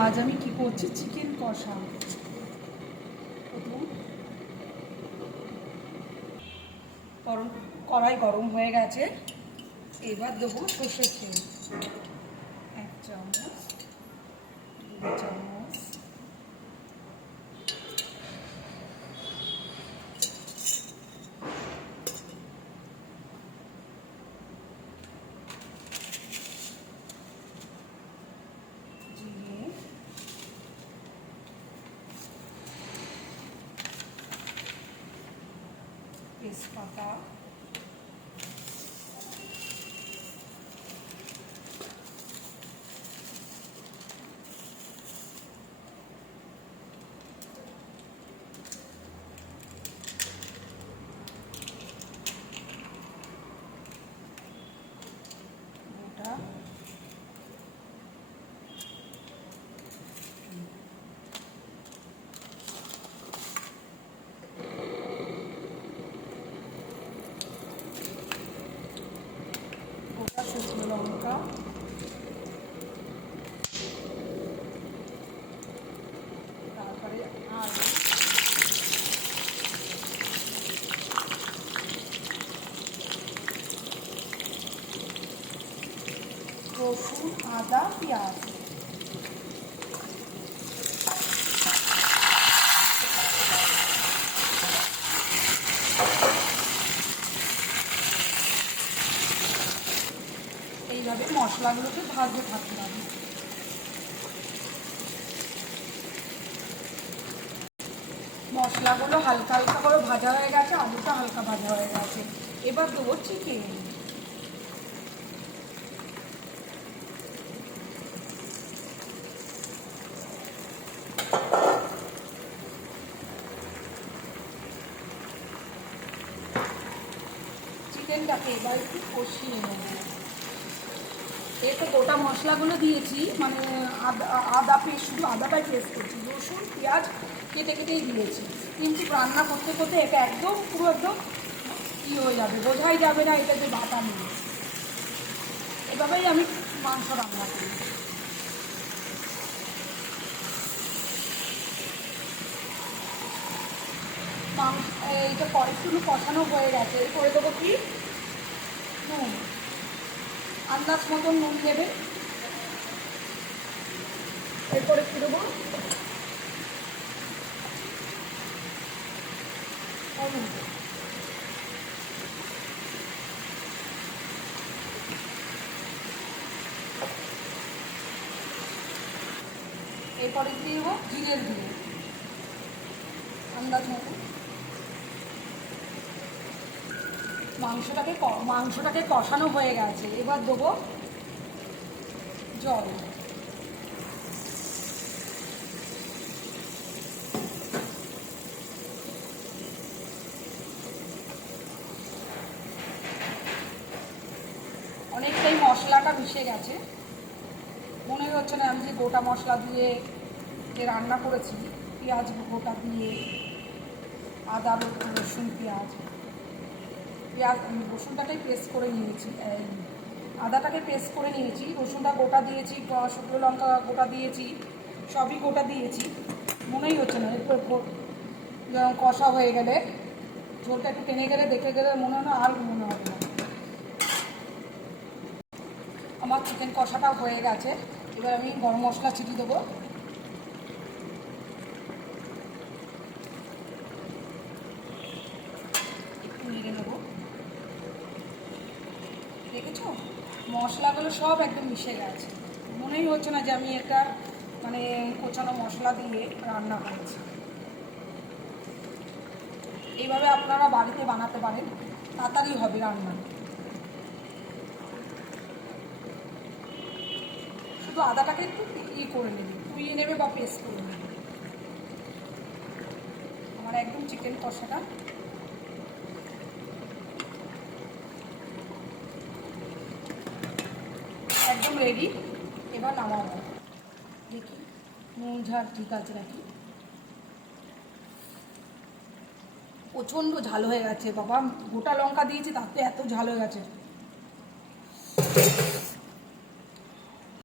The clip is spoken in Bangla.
আজ আমি কি করছি? চিকেন কষা। গরম, কড়াই গরম হয়ে গেছে। এবার দেবো সর্ষের তেল। এক চামচ দু চামচ তেজপাতা গোটা গোটা শুকনো লঙ্কা তারপরে আলু রসুন আদা পেঁয়াজ এইভাবে মশলাগুলোকে ভাজতে থাকতে হবে। মশলাগুলো হালকা হালকা করে ভাজা হয়ে গেছে, আলুটা হালকা ভাজা হয়ে গেছে। এবার দেবো চিকেন চিকেনটাকে এবার একটু কষিয়ে নেব। এই গোটা মশলাগুলো দিয়েছি মানে আদা আদা শুধু আদাটাই পেস্ট করছি, রসুন, পেঁয়াজ কেটে কেটেই দিয়েছি। কিন্তু রান্না করতে করতে এটা একদম, পুরো একদম ই হয়ে যাবে, বোঝাই যাবে না এটা যে বাটা নেই। এভাবেই আমি মাংস রান্না করি। মাংস এইটা একটু কষানো হয়ে গেছে করে দেবো কি? আন্দাজ মতন নুন দেবে। এরপরে একটু দেবো এরপরে দিয়ে দেবো জিরের গুঁড়ো। আন্দাজ মতো মাংসটাকে মাংসটাকে কষানো হয়ে গেছে। এবার দেবো জল। অনেকটাই মশলাটা মিশে গেছে। মনে হচ্ছে না আমি যে গোটা মশলা দিয়ে যে রান্না করেছি, পেঁয়াজ গোটা দিয়ে, আদা রসুন, পেঁয়াজ। পেঁয়াজ রসুনটাকে পেস্ট করে নিয়েছি। আদাটাকে পেস্ট করে নিয়েছি। রসুনটা গোটা দিয়েছি শুকনো লঙ্কা গোটা দিয়েছি, সবই গোটা দিয়েছি। মনেই হচ্ছে না গো- যেরকম কষা হয়ে গেলে, ঝোলটা একটু টেনে গেলে, দেখে গেলে মনে হয় না আর মনে হবে না। আমার চিকেন কষাটা হয়ে গেছে। এবার আমি গরম মশলা ছিটিয়ে দেবো একটু নেড়ে নেব দেখেছ মশলাগুলো সব একদম মিশে গেছে। মনেই হচ্ছে না যে আমি এটা মানে কোচানো মশলা দিয়ে রান্না করেছি। এইভাবে আপনারা বাড়িতে বানাতে পারেন, তাড়াতাড়ি হবে রান্না। শুধু আদাটাকে একটু ই করে নেবে কুইয়ে নেবে বা পেস্ট করে নেবে। আমার একদম চিকেন কষাটা একদম রেডি এবার নামাবো। দেখি, নুন ঝাল ঠিক আছে নাকি? প্রচণ্ড ঝাল হয়ে গেছে, বাবা, গোটা লঙ্কা দিয়েছি, তাতে এত ঝাল হয়ে গেছে।